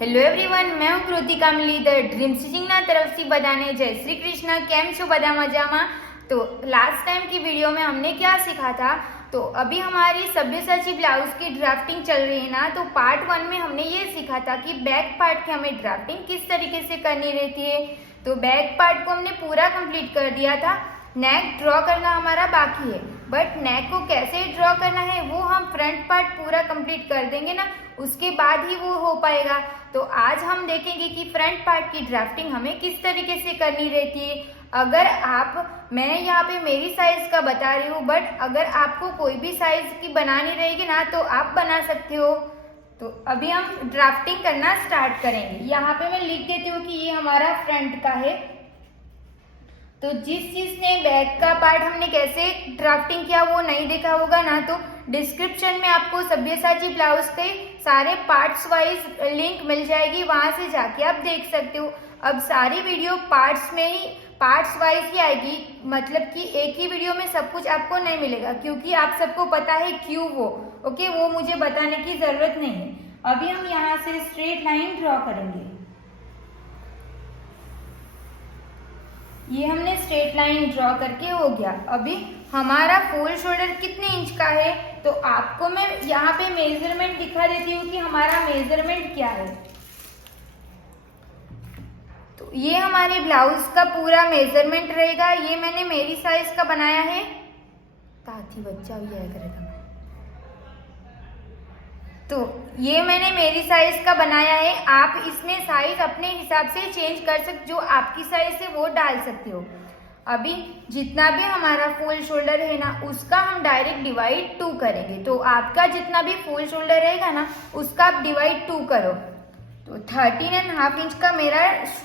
Hello everyone, मैं हूँ Kritika मिलीधर dream स्टिचिंगના તરફથી બધાને જય શ્રી કૃષ્ણ। કેમ છો બધા મજામાં? तो लास्ट टाइम की वीडियो में हमने क्या सीखा था, तो अभी हमारी सब्यसाची ब्लाउज की ड्राफ्टिंग चल रही है ना। तो पार्ट 1 में हमने ये सीखा था कि बैक पार्ट की हमें ड्राफ्टिंग किस तरीके से करनी रहती है। तो बैक पार्ट को हमने पूरा कंप्लीट कर दिया था। नेक ड्रॉ करना हमारा बाकी है, बट नेक को कैसे ड्रॉ करना है वो हम फ्रंट पार्ट पूरा कंप्लीट कर देंगे ना, उसके बाद ही वो हो पाएगा। तो आज हम देखेंगे कि फ्रंट पार्ट की ड्राफ्टिंग हमें किस तरीके से करनी रहती है। अगर आप, मैं यहाँ पे मेरी साइज का बता रही हूँ, बट अगर आपको कोई भी साइज की बनानी रहेगी ना तो आप बना सकते हो। तो अभी हम ड्राफ्टिंग करना स्टार्ट करेंगे। यहाँ पे मैं लिख देती हूँ कि ये हमारा फ्रंट का है। तो जिसने बैक का पार्ट हमने कैसे ड्राफ्टिंग किया वो नहीं देखा होगा ना, तो डिस्क्रिप्शन में आपको सब्यसाची ब्लाउज के सारे पार्ट्स वाइज लिंक मिल जाएगी, वहां से जाके आप देख सकते हो। अब सारी वीडियो पार्ट्स में ही, पार्ट्स वाइज ही आएगी, मतलब कि एक ही वीडियो में सब कुछ आपको नहीं मिलेगा, क्योंकि आप सबको पता है क्यों वो, ओके, वो मुझे बताने की जरूरत नहीं है। अभी हम यहाँ से स्ट्रेट लाइन ड्रॉ करेंगे। ये हमने स्ट्रेट लाइन ड्रॉ करके हो गया। अभी हमारा फुल शोल्डर कितने इंच का है, तो आपको मैं यहाँ पे मेजरमेंट दिखा देती हूँ कि हमारा मेजरमेंट क्या है। तो ये हमारे ब्लाउज का पूरा मेजरमेंट रहेगा। ये मैंने मेरी साइज का बनाया है, ताकि बच्चा भी आया करेगा। तो ये मैंने मेरी साइज का बनाया है। आप इसमें साइज अपने हिसाब से चेंज कर सकते, जो आपकी साइज है वो डाल सकते हो। अभी जितना भी हमारा फुल शोल्डर है ना, उसका हम डायरेक्ट डिवाइड 2 करेंगे। तो आपका जितना भी फुल शोल्डर रहेगा ना, उसका आप डिवाइड 2 करो। तो 13.5 इंच का मेरा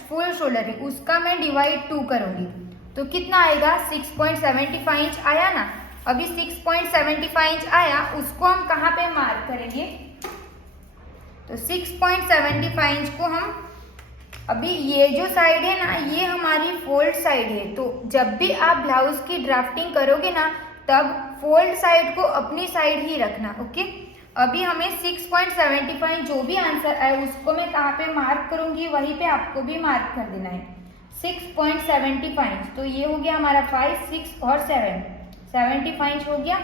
फुल शोल्डर है, उसका मैं डिवाइड 2 करूंगी। तो कितना आएगा? 6.75 इंच आया ना। अभी 6.75 इंच आया, उसको हम कहाँ पे मार्क करेंगे? तो 6.75 इंच को हम, अभी ये जो साइड है ना, ये हमारी फोल्ड साइड है। तो जब भी आप ब्लाउज की ड्राफ्टिंग करोगे ना, तब फोल्ड साइड को अपनी साइड ही रखना, ओके। अभी हमें 6.75 जो भी आंसर आए उसको मैं कहाँ पे मार्क करूंगी, वहीं पे आपको भी मार्क कर देना है। 6.75, तो ये हो गया हमारा 5, 6 और 7, 75 इंच हो गया।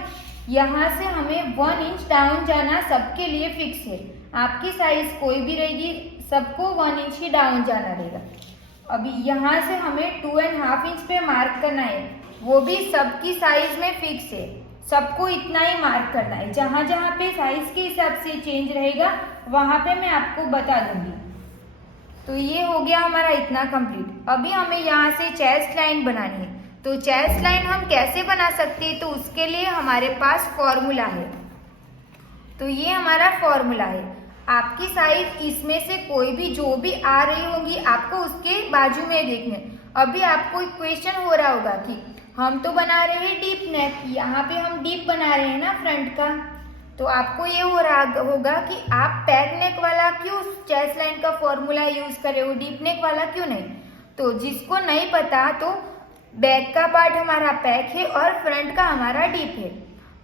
यहाँ से हमें 1 इंच डाउन जाना सबके लिए फिक्स है। आपकी साइज कोई भी रहेगी, सबको 1 इंच ही डाउन जाना रहेगा। अभी यहाँ से हमें 2.5 इंच पे मार्क करना है, वो भी सबकी साइज में फिक्स है, सबको इतना ही मार्क करना है। जहाँ जहाँ पे साइज के हिसाब से चेंज रहेगा वहाँ पे मैं आपको बता दूंगी। तो ये हो गया हमारा इतना कंप्लीट। अभी हमें यहाँ से चेस्ट लाइन बनानी है। तो चेस्ट लाइन हम कैसे बना सकते हैं, तो उसके लिए हमारे पास फॉर्मूला है। तो ये हमारा फॉर्मूला है। आपकी साइज इसमें से कोई भी जो भी आ रही होगी, आपको उसके बाजू में देखना। अभी आपको एक क्वेश्चन हो रहा होगा कि हम तो बना रहे हैं डीप नेक, यहाँ पे हम डीप बना रहे हैं ना फ्रंट का। तो आपको ये हो रहा होगा कि आप पैक नेक वाला क्यों चेस्ट लाइन का फॉर्मूला यूज कर रहे हो, डीप नेक वाला क्यों नहीं। तो जिसको नहीं पता, तो बैक का पार्ट हमारा पैक है और फ्रंट का हमारा डीप है।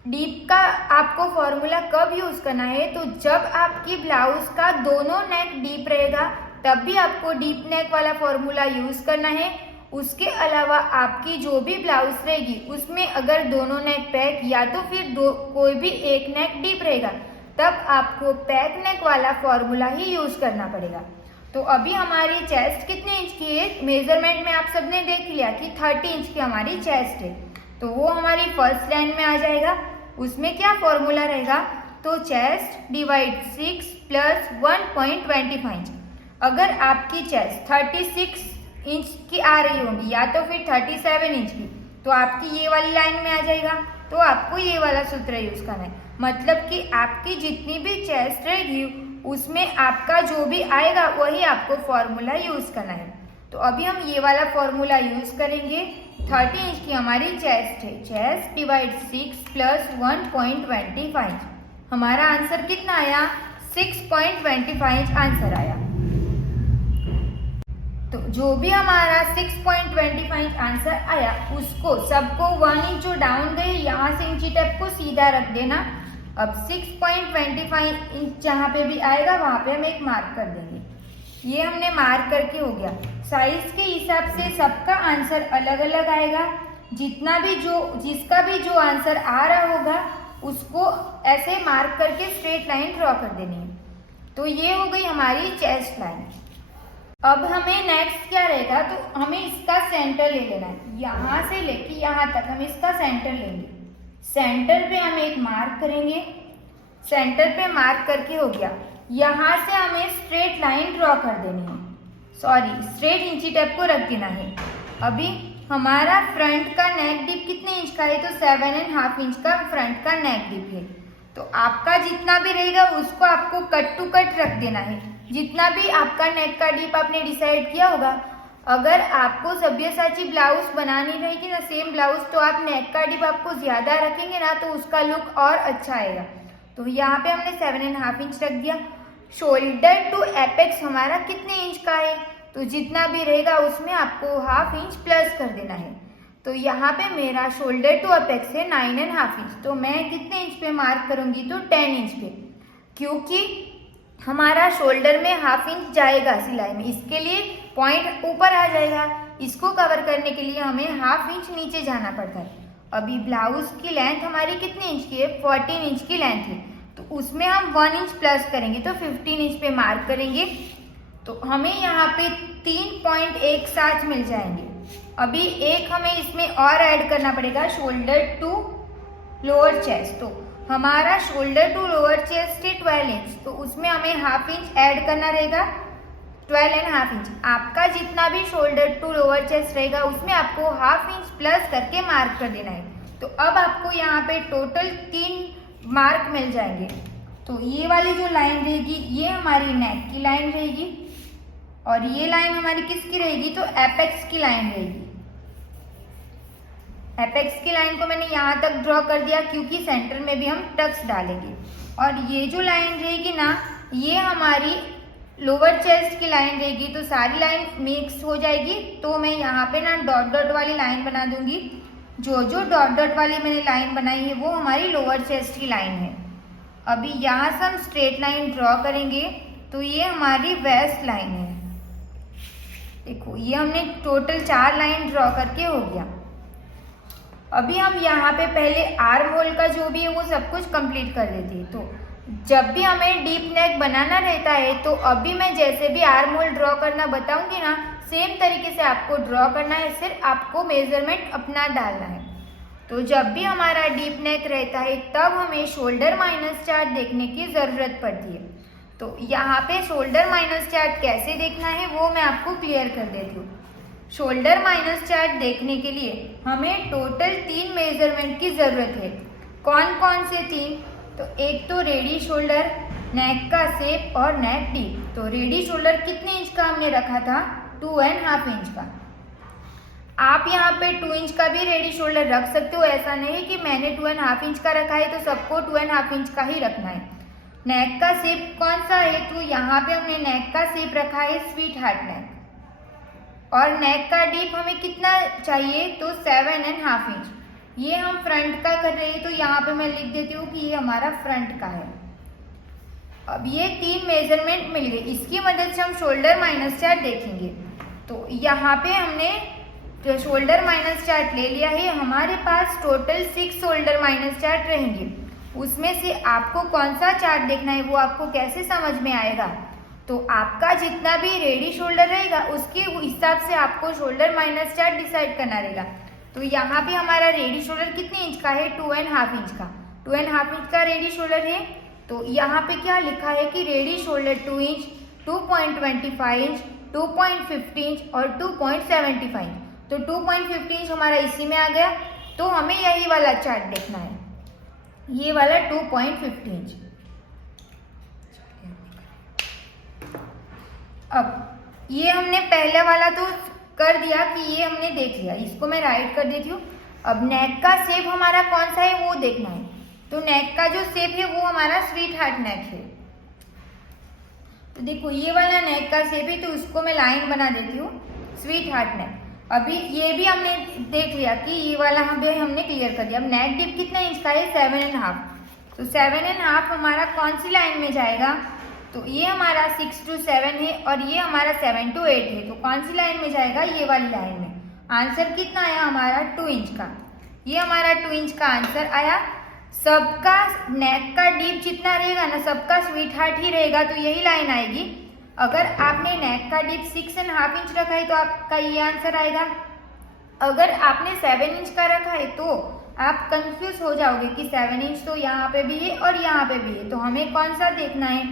डीप का आपको फॉर्मूला कब यूज करना है, तो जब आपकी ब्लाउज का दोनों नेक डीप रहेगा तब भी आपको डीप नेक वाला फॉर्मूला यूज करना है। उसके अलावा आपकी जो भी ब्लाउज रहेगी उसमें अगर दोनों नेक पैक या तो फिर कोई भी एक नेक डीप रहेगा, तब आपको पैक नेक वाला फॉर्मूला ही यूज करना पड़ेगा। तो अभी हमारी चेस्ट कितने इंच की है, मेजरमेंट में आप सबने देख लिया कि 30 इंच की हमारी चेस्ट है। तो वो हमारी फर्स्ट लाइन में आ जाएगा। उसमें क्या फॉर्मूला रहेगा, तो चेस्ट डिवाइड 6 प्लस 1.25 इंच। अगर आपकी चेस्ट 36 इंच की आ रही होगी या तो फिर 37 इंच की, तो आपकी ये वाली लाइन में आ जाएगा। तो आपको ये वाला सूत्र यूज करना है, मतलब कि आपकी जितनी भी चेस्ट रहेगी उसमें आपका जो भी आएगा वही आपको फॉर्मूला यूज करना है। तो अभी हम ये वाला फॉर्मूला यूज करेंगे। 30 इंच की हमारी चेस्ट है, चेस्ट डिवाइड 6 प्लस 1.25 इंच। हमारा आंसर कितना आया? 6.25 इंच आंसर आया। तो जो भी हमारा 6.25 इंच आंसर आया, उसको सबको 1 इंच जो डाउन गए, यहाँ से इंची टेप को सीधा रख देना। अब 6.25 इंच जहाँ पे भी आएगा वहाँ पे हम एक मार्क कर देंगे। ये हमने मार्क करके हो गया। साइज के हिसाब से सबका आंसर अलग अलग आएगा। जिसका भी जो आंसर आ रहा होगा उसको ऐसे मार्क करके स्ट्रेट लाइन ड्रॉ कर देनी है। तो ये हो गई हमारी चेस्ट लाइन। अब हमें नेक्स्ट क्या रहेगा, तो हमें इसका सेंटर ले लेना है। यहाँ से लेके यहाँ तक हम इसका सेंटर लेंगे। सेंटर पे हम एक मार्क करेंगे। सेंटर पे मार्क करके हो गया। यहाँ से हमें स्ट्रेट लाइन ड्रॉ कर देनी है, स्ट्रेट इंची टेप को रख देना है। अभी हमारा फ्रंट का नेक डिप कितने इंच का है, तो 7.5 इंच का फ्रंट का नेक डिप है। तो आपका जितना भी रहेगा उसको आपको कट टू कट रख देना है। जितना भी आपका नेक का डिप आपने डिसाइड किया होगा, अगर आपको सब्यसाची ब्लाउज बनानी रहेगी ना सेम ब्लाउज, तो आप नेक का डिप आपको ज्यादा रखेंगे ना तो उसका लुक और अच्छा आएगा। तो यहाँ पे हमने 7.5 इंच रख दिया। शोल्डर टू एपेक्स हमारा कितने इंच का है, तो जितना भी रहेगा उसमें आपको ½ इंच प्लस कर देना है। तो यहाँ पे मेरा शोल्डर टू एपेक्स है 9.5 इंच। तो मैं कितने इंच पे मार्क करूंगी, तो 10 इंच पे, क्योंकि हमारा शोल्डर में ½ इंच जाएगा सिलाई में, इसके लिए पॉइंट ऊपर आ जाएगा। इसको कवर करने के लिए हमें ½ इंच नीचे जाना पड़ता है। अभी ब्लाउज की लेंथ हमारी कितने इंच की है, 14 इंच की लेंथ है। तो उसमें हम 1 इंच प्लस करेंगे, तो 15 इंच पे मार्क करेंगे। तो हमें यहाँ पे 3.17 मिल जाएंगे। अभी एक हमें इसमें और ऐड करना पड़ेगा, शोल्डर टू लोअर चेस्ट। तो हमारा शोल्डर टू लोअर चेस्ट है 12 इंच, तो उसमें हमें ½ इंच ऐड करना रहेगा, 12.5 इंच। आपका जितना भी शोल्डर टू लोअर चेस्ट रहेगा उसमें आपको ½ इंच प्लस करके मार्क कर देना है। तो अब आपको यहाँ पे टोटल 3 मार्क मिल जाएंगे। तो ये वाली जो लाइन रहेगी ये हमारी नेक की लाइन रहेगी, और ये लाइन हमारी किसकी रहेगी, तो एपेक्स की लाइन रहेगी। एपेक्स की लाइन को मैंने यहाँ तक ड्रॉ कर दिया क्योंकि सेंटर में भी हम टक्स डालेंगे। और ये जो लाइन रहेगी ना, ये हमारी लोअर चेस्ट की लाइन रहेगी। तो सारी लाइन मिक्स हो जाएगी। तो मैं यहाँ पे ना डॉट डॉट वाली लाइन बना दूंगी। जो डॉट डॉट वाली मैंने लाइन बनाई है वो हमारी लोअर चेस्ट की लाइन है। अभी यहाँ से हम स्ट्रेट लाइन ड्रॉ करेंगे। तो ये हमारी वेस्ट लाइन है। देखो ये हमने टोटल 4 लाइन ड्रॉ करके हो गया। अभी हम यहाँ पे पहले आर्म होल का जो भी है वो सब कुछ कंप्लीट कर लेते हैं। तो जब भी हमें डीप नेक बनाना रहता है, तो अभी मैं जैसे भी आर्म होल ड्रॉ करना बताऊंगी ना, सेम तरीके से आपको ड्रॉ करना है, सिर्फ आपको मेजरमेंट अपना डालना है। तो जब भी हमारा डीप नेक रहता है तब हमें शोल्डर माइनस चार्ट देखने की जरूरत पड़ती है। तो यहाँ पे शोल्डर माइनस चार्ट कैसे देखना है वो मैं आपको क्लियर कर देती हूँ। शोल्डर माइनस चार्ट देखने के लिए हमें टोटल 3 मेजरमेंट की जरूरत है। कौन कौन से 3? तो एक तो रेडी शोल्डर, नेक का शेप और नेक डीप। तो रेडी शोल्डर कितने इंच का हमने रखा था, 2.5 इंच का। आप यहाँ पे 2 इंच का भी रेडी शोल्डर रख सकते हो, ऐसा नहीं कि मैंने 2.5 इंच का रखा है तो सबको 2.5 इंच का ही रखना है। नेक का शेप कौन सा है, तो यहाँ पे हमने नेक का शेप रखा है स्वीट हार्ट नेक। और नेक का डीप हमें कितना चाहिए, तो 7.5 इंच। ये हम फ्रंट का कर रहे हैं तो यहाँ पे मैं लिख देती हूँ कि ये हमारा फ्रंट का है। अब ये 3 मेजरमेंट मिल गए, इसकी मदद से हम शोल्डर माइनस चार्ट देखेंगे। तो यहाँ पे हमने शोल्डर माइनस चार्ट ले लिया है। हमारे पास टोटल 6 शोल्डर माइनस चार्ट रहेंगे। उसमें से आपको कौन सा चार्ट देखना है वो आपको कैसे समझ में आएगा, तो आपका जितना भी रेडी शोल्डर रहेगा उसके हिसाब से आपको शोल्डर माइनस चार्ट डिसाइड करना रहेगा। तो यहाँ पे हमारा रेडी शोल्डर कितने इंच का है, 2.5 इंच का। 2.5 इंच का रेडी शोल्डर है। तो यहाँ पे क्या लिखा है कि ready shoulder 2 inch, 2.25 inch, 2.50 inch और 2.75 इंच। तो 2.50 इंच हमारा इसी में आ गया। तो हमें यही वाला चार्ट देखना है, ये वाला 2.50 इंच। अब ये हमने पहले वाला तो कर दिया कि ये हमने देख लिया, इसको मैं राइट कर देती हूँ। अब नेक का शेप हमारा कौन सा है वो देखना है। तो नेक का जो शेप है वो हमारा स्वीट हार्ट नेक है। तो देखो ये वाला नेक का शेप है, तो उसको मैं लाइन बना देती हूँ स्वीट हार्ट नेक। अभी ये भी हमने देख लिया कि ये वाला हमने क्लियर कर दिया। अब नेक डिप कितना इंच का है, 7.5। तो 7.5 हमारा कौन सी लाइन में जाएगा? तो ये हमारा 6 to 7 है और ये हमारा 7 to 8 है, तो कौन सी लाइन में जाएगा? ये वाली लाइन में। आंसर कितना आया हमारा? 2 इंच का। ये हमारा 2 इंच का आंसर आया। सबका नेक का डीप जितना रहेगा ना, सबका स्वीट हार्ट ही रहेगा, तो यही लाइन आएगी। अगर आपने नेक का डीप 6.5 इंच रखा है तो आपका ये आंसर आएगा। अगर आपने 7 इंच का रखा है तो आप कंफ्यूज हो जाओगे कि 7 इंच तो यहाँ पे भी है और यहाँ पे भी है, तो हमें कौन सा देखना है?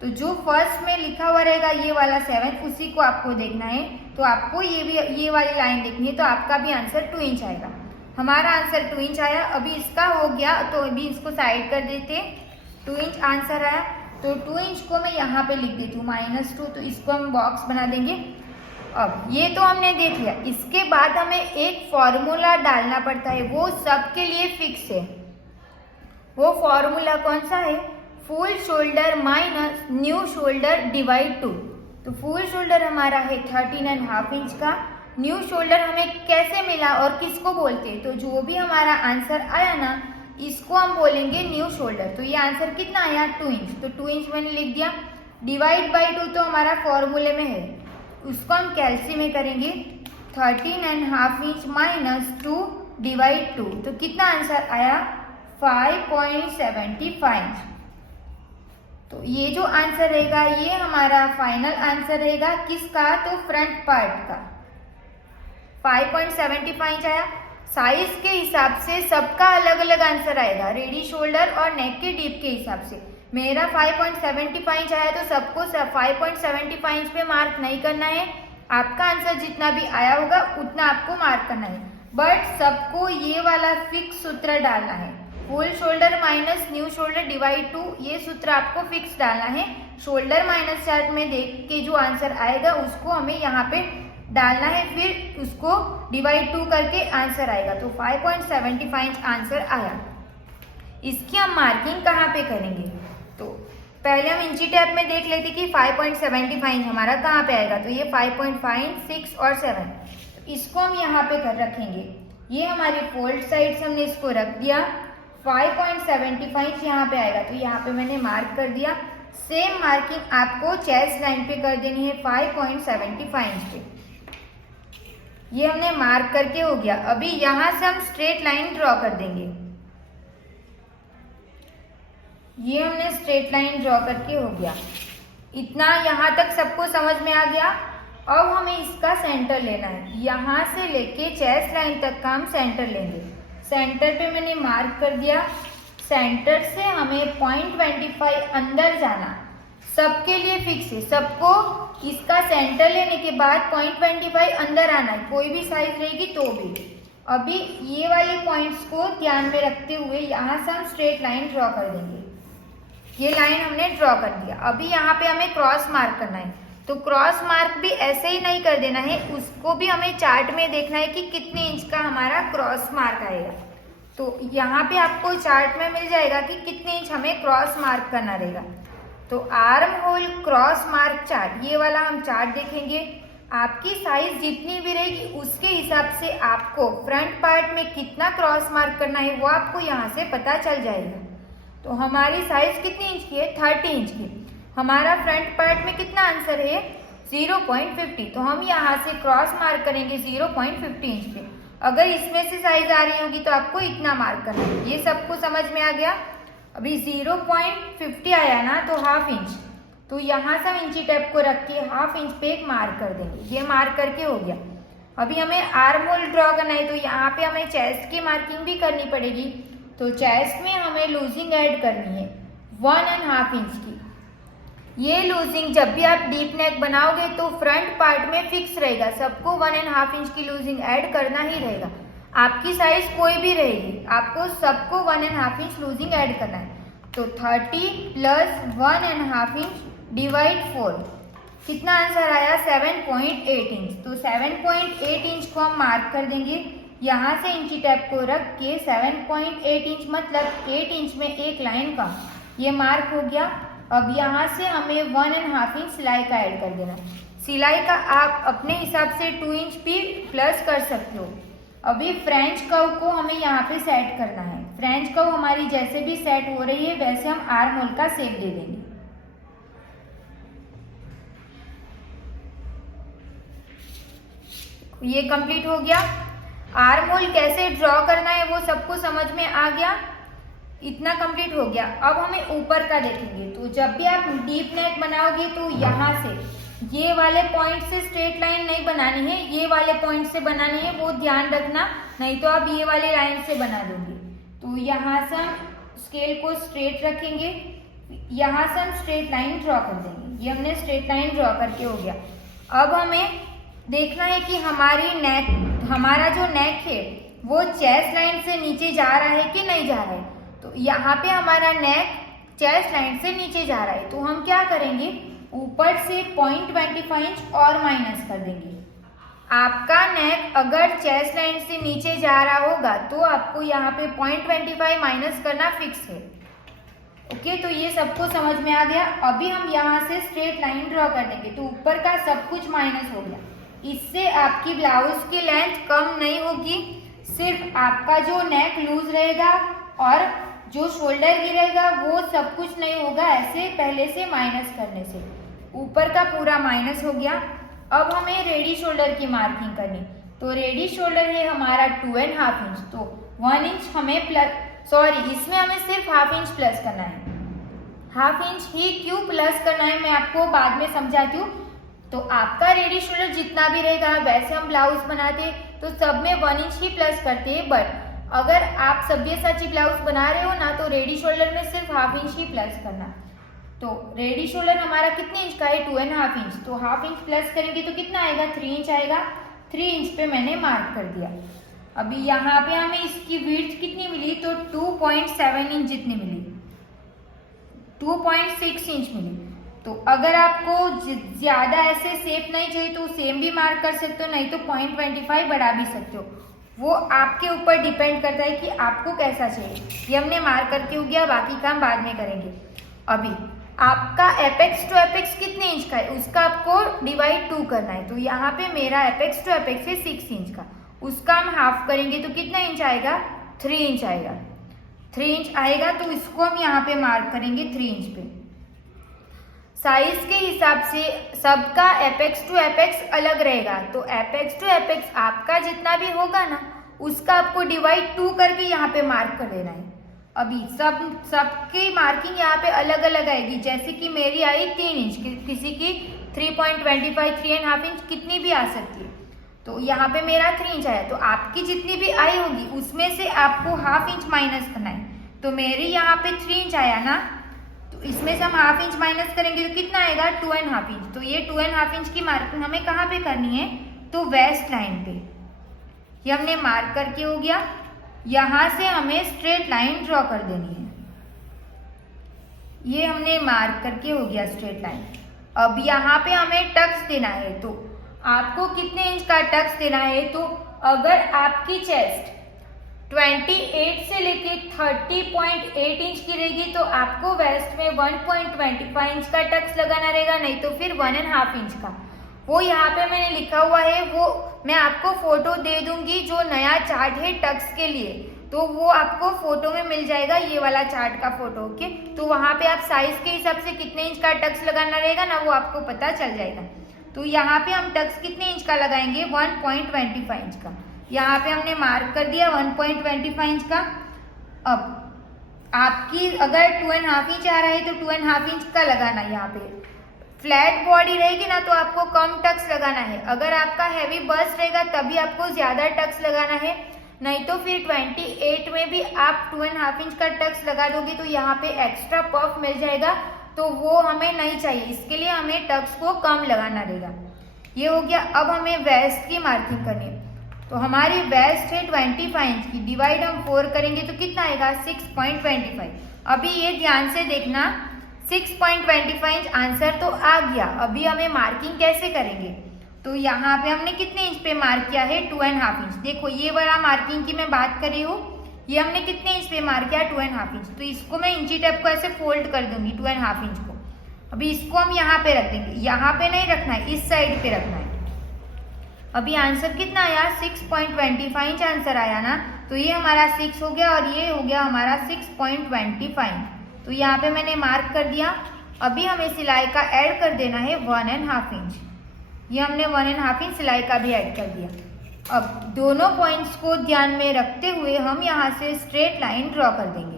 तो जो फर्स्ट में लिखा हुआ रहेगा ये वाला 7, उसी को आपको देखना है। तो आपको ये वाली लाइन देखनी है, तो आपका भी आंसर 2 इंच आएगा। हमारा आंसर 2 इंच आया। अभी इसका हो गया तो अभी इसको साइड कर देते। 2 इंच आंसर आया, तो 2 इंच को मैं यहाँ पे लिख देती हूँ -2, तो इसको हम बॉक्स बना देंगे। अब ये तो हमने देख लिया, इसके बाद हमें एक फॉर्मूला डालना पड़ता है, वो सबके लिए फिक्स है। वो फॉर्मूला कौन सा है? Full shoulder minus new shoulder divide 2। तो फुल शोल्डर हमारा है 13.5 इंच का। न्यू शोल्डर हमें कैसे मिला और किसको बोलते हैं? तो जो भी हमारा आंसर आया ना, इसको हम बोलेंगे न्यू शोल्डर। तो ये आंसर कितना आया? 2 इंच। तो 2 इंच मैंने लिख दिया। डिवाइड बाई 2 तो हमारा फॉर्मूले में है, उसको हम कैलसी में करेंगे। 13.5 इंच माइनस 2 डिवाइड 2, तो कितना आंसर आया? 5.75 इंच। तो ये जो आंसर रहेगा ये हमारा फाइनल आंसर रहेगा किसका? तो फ्रंट पार्ट का। 5.75 इंच आया। साइज के हिसाब से सबका अलग अलग आंसर आएगा, रेडी शोल्डर और नेक के डीप के हिसाब से। मेरा 5.75 इंच आया, तो सबको 5.75 इंच पे मार्क नहीं करना है। आपका आंसर जितना भी आया होगा उतना आपको मार्क करना है, बट सबको ये वाला फिक्स सूत्र डालना है। Full shoulder minus new shoulder divide 2, ये सूत्र आपको फिक्स डालना है। शोल्डर माइनस चार्ट में देख के जो आंसर आएगा उसको हमें यहाँ पे डालना है, फिर उसको डिवाइड 2 करके आंसर आएगा। तो 5.75 इंच आंसर आया। इसकी हम मार्किंग कहाँ पे करेंगे? तो पहले हम इंची टैप में देख लेते कि 5.75 इंच हमारा कहाँ पे आएगा। तो ये 5.5, 6 और 7, इसको हम यहाँ पे रखेंगे। ये हमारी फोल्ड साइड से हमने इसको रख दिया। 5.75 इंच यहाँ पे आएगा, तो यहाँ पे मैंने मार्क कर दिया। सेम मार्किंग आपको चेस्ट लाइन पे कर देनी है 5.75 इंच पे। ये हमने मार्क करके हो गया। अभी यहाँ से हम स्ट्रेट लाइन ड्रॉ कर देंगे। ये हमने स्ट्रेट लाइन ड्रॉ करके हो गया। इतना यहाँ तक सबको समझ में आ गया। अब हमें इसका सेंटर लेना है। यहाँ से लेके चेस्ट लाइन तक का हम सेंटर लेंगे। सेंटर पे मैंने मार्क कर दिया। सेंटर से हमें 0.25 अंदर जाना, सबके लिए फिक्स है। सबको इसका सेंटर लेने के बाद 0.25 अंदर आना है, कोई भी साइज रहेगी तो भी। अभी ये वाले पॉइंट्स को ध्यान में रखते हुए यहाँ से हम स्ट्रेट लाइन ड्रॉ कर देंगे। ये लाइन हमने ड्रॉ कर दिया। अभी यहाँ पे हमें क्रॉस मार्क करना है, तो क्रॉस मार्क भी ऐसे ही नहीं कर देना है, उसको भी हमें चार्ट में देखना है कि कितने इंच का हमारा क्रॉस मार्क आएगा। तो यहाँ पे आपको चार्ट में मिल जाएगा कि कितने इंच हमें क्रॉस मार्क करना रहेगा। तो arm hole cross mark chart, ये वाला हम चार्ट देखेंगे। आपकी साइज जितनी भी रहेगी उसके हिसाब से आपको फ्रंट पार्ट में कितना क्रॉस मार्क करना है वो आपको यहाँ से पता चल जाएगा। तो हमारी साइज कितनी इंच की है? 30 इंच की। हमारा फ्रंट पार्ट में कितना आंसर है? 0.50। तो हम यहाँ से क्रॉस मार्क करेंगे 0.50 इंच पे। अगर इसमें से साइज आ रही होगी तो आपको इतना मार्क करना है। ये सबको समझ में आ गया? अभी 0.50 आया ना, तो हाफ इंच। तो यहाँ से हम इंची टेप को रख के हाफ इंच पे एक मार्क कर देंगे। ये मार्क करके हो गया। अभी हमें आर्म होल ड्रॉ करना है, तो यहाँ पे हमें चेस्ट की मार्किंग भी करनी पड़ेगी। तो चेस्ट में हमें लूजिंग ऐड करनी है 1.5 इंच की। ये लूजिंग जब भी आप डीप नेक बनाओगे तो फ्रंट पार्ट में फिक्स रहेगा, सबको 1.5 इंच की लूजिंग ऐड करना ही रहेगा। आपकी साइज कोई भी रहेगी, आपको सबको 1.5 इंच लूजिंग ऐड करना है। तो 30 प्लस 1.5 इंच डिवाइड 4, कितना आंसर आया? 7.8 इंच। तो 7.8 इंच को हम मार्क कर देंगे। यहाँ से इंची टैप को रख के 7.8 इंच मतलब 8 इंच में एक लाइन का ये मार्क हो गया। अब यहाँ से हमें 1.5 इंच सिलाई का ऐड कर देना। सिलाई का आप अपने हिसाब से 2 इंच भी प्लस कर सकते हो। अभी फ्रेंच कर्व को हमें यहाँ पे सेट करना है। फ्रेंच कर्व हमारी जैसे भी सेट हो रही है वैसे हम आर्म होल का शेप दे देंगे। ये कंप्लीट हो गया। आर्म होल कैसे ड्रॉ करना है वो सबको समझ में आ गया। इतना कंप्लीट हो गया। अब हमें ऊपर का देखेंगे। तो जब भी आप डीप नेक बनाओगे तो यहाँ से ये वाले पॉइंट से स्ट्रेट लाइन नहीं बनानी है, ये वाले पॉइंट से बनानी है, वो ध्यान रखना, नहीं तो आप ये वाली लाइन से बना दोगे। तो यहाँ से हम स्केल को स्ट्रेट रखेंगे, यहाँ से हम स्ट्रेट लाइन ड्रॉ कर देंगे। ये हमने स्ट्रेट लाइन ड्रॉ करके हो गया। अब हमें देखना है कि हमारा जो नेक है वो चेस्ट लाइन से नीचे जा रहा है कि नहीं जा रहा है। तो यहाँ पे हमारा नेक चेस्ट लाइन से नीचे जा रहा है, तो हम क्या करेंगे, ऊपर से 0.25 इंच और माइनस कर देंगे। आपका नेक अगर चेस्ट लाइन से नीचे जा रहा होगा तो आपको यहाँ पे 0.25 माइनस करना फिक्स है। ओके, तो ये सबको समझ में आ गया। अभी हम यहाँ से स्ट्रेट लाइन ड्रॉ कर देंगे। तो ऊपर का सब कुछ माइनस हो गया। इससे आपकी ब्लाउज की लेंथ कम नहीं होगी, सिर्फ आपका जो नेक लूज रहेगा और जो शोल्डर गिरेगा वो सब कुछ नहीं होगा ऐसे पहले से माइनस करने से। ऊपर का पूरा माइनस हो गया। अब हमें रेडी शोल्डर की मार्किंग करनी। तो रेडी शोल्डर है हमारा 2.5 इंच, तो 1 इंच हमें इसमें हमें सिर्फ 1/2 इंच प्लस करना है। 1/2 इंच ही क्यों प्लस करना है मैं आपको बाद में समझाती हूँ। तो आपका रेडी शोल्डर जितना भी रहेगा, वैसे हम ब्लाउज बनाते तो सब में 1 इंच ही प्लस करते हैं, बट अगर आप सब्यसाची ब्लाउज बना रहे हो ना तो रेडी शोल्डर में सिर्फ 1/2 इंच ही प्लस करना। तो रेडी शोल्डर हमारा कितने इंच का है, 2.5 इंच, तो 1/2 इंच प्लस करेंगे तो कितना आएगा, 3 इंच आएगा। 3 इंच पे मैंने मार्क कर दिया। अभी यहाँ पे हमें इसकी विड्थ कितनी मिली, तो 2.7 इंच जितनी मिली, 2.6 इंच मिली। तो अगर आपको ज्यादा ऐसे शेप नहीं चाहिए तो सेम भी मार्क कर सकते हो, नहीं तो 0.25 बढ़ा भी सकते हो। वो आपके ऊपर डिपेंड करता है कि आपको कैसा चाहिए। ये हमने मार्क करके हो गया, बाकी काम बाद में करेंगे। अभी आपका एपेक्स टू एपेक्स कितने इंच का है उसका आपको डिवाइड 2 करना है। तो यहाँ पे मेरा एपेक्स टू एपेक्स है 6 इंच का, उसका हम हाफ करेंगे तो कितना इंच आएगा, 3 इंच आएगा। 3 इंच आएगा तो इसको हम यहाँ पे मार्क करेंगे 3 इंच पे। साइज के हिसाब से सबका एपेक्स टू एपेक्स अलग रहेगा। तो एपेक्स टू एपेक्स आपका जितना भी होगा ना उसका आपको डिवाइड 2 करके यहाँ पे मार्क कर देना है। अभी सबकी मार्किंग यहाँ पे अलग अलग आएगी। जैसे कि मेरी आई 3 इंच, किसी की 3.25, 3.5 इंच कितनी भी आ सकती है। तो यहाँ पे मेरा 3 इंच आया, तो आपकी जितनी भी आई होगी उसमें से आपको 1/2 इंच माइनस करना है। तो मेरी यहाँ पे 3 इंच आया ना, तो इसमें से हम 1/2 इंच माइनस करेंगे तो कितना आएगा, 2.5 इंच। तो ये 2.5 इंच की मार्किंग हमें कहाँ पे करनी है, तो वेस्ट लाइन पे। ये हमने मार्क करके हो गया। यहाँ से हमें स्ट्रेट लाइन ड्रॉ कर देनी है। ये हमने मार्क करके हो गया स्ट्रेट लाइन। अब यहाँ पे हमें टक्स देना है। तो आपको कितने इंच का टक्स देना है, तो अगर आपकी चेस्ट 28 से लेके 30.8 इंच की रहेगी तो आपको वेस्ट में 1.25 इंच का टक्स लगाना रहेगा, नहीं तो फिर 1.5 इंच का। वो यहाँ पे मैंने लिखा हुआ है, वो मैं आपको फोटो दे दूंगी जो नया चार्ट है टक्स के लिए, तो वो आपको फोटो में मिल जाएगा, ये वाला चार्ट का फोटो। ओके, तो वहाँ पे आप साइज के हिसाब से कितने इंच का टक्स लगाना रहेगा ना वो आपको पता चल जाएगा। तो यहाँ पे हम टक्स कितने इंच का लगाएंगे, 1.25 इंच का। यहाँ पे हमने मार्क कर दिया 1.25 इंच का। अब आपकी अगर 2.5 इंच आ रहा है तो 2.5 इंच का लगाना है। यहाँ पे फ्लैट बॉडी रहेगी ना तो आपको कम टक्स लगाना है। अगर आपका हैवी बस्ट रहेगा तभी आपको ज्यादा टक्स लगाना है, नहीं तो फिर 28 में भी आप 2.5 इंच का टक्स लगा दोगे तो यहाँ पे एक्स्ट्रा पफ मिल जाएगा, तो वो हमें नहीं चाहिए। इसके लिए हमें टक्स को कम लगाना रहेगा। ये हो गया। अब हमें वेस्ट की मार्किंग करनी है। तो हमारी वेस्ट है 25 इंच की, डिवाइड हम 4 करेंगे तो कितना आएगा, 6.25। अभी ये ध्यान से देखना, 6.25 इंच आंसर तो आ गया। अभी हमें मार्किंग कैसे करेंगे, तो यहाँ पे हमने कितने इंच पे मार्क किया है, 2.5 इंच। देखो ये वाला मार्किंग की मैं बात कर रही हूँ, ये हमने कितने इंच पे मार्क किया, 2.5 इंच। तो इसको मैं इंची टेप को ऐसे फोल्ड कर दूंगी 2.5 इंच को। अभी इसको हम यहाँ पे रख देंगे, यहाँ पे नहीं रखना है, इस साइड पे रखना है। अभी आंसर कितना आया, 6.25 इंच आंसर आया ना। तो ये हमारा 6 हो गया और ये हो गया हमारा 6.25। तो यहाँ पे मैंने मार्क कर दिया। अभी हमें सिलाई का ऐड कर देना है 1.5 इंच। ये हमने 1.5 इंच सिलाई का भी ऐड कर दिया। अब दोनों पॉइंट्स को ध्यान में रखते हुए हम यहाँ से स्ट्रेट लाइन ड्रॉ कर देंगे।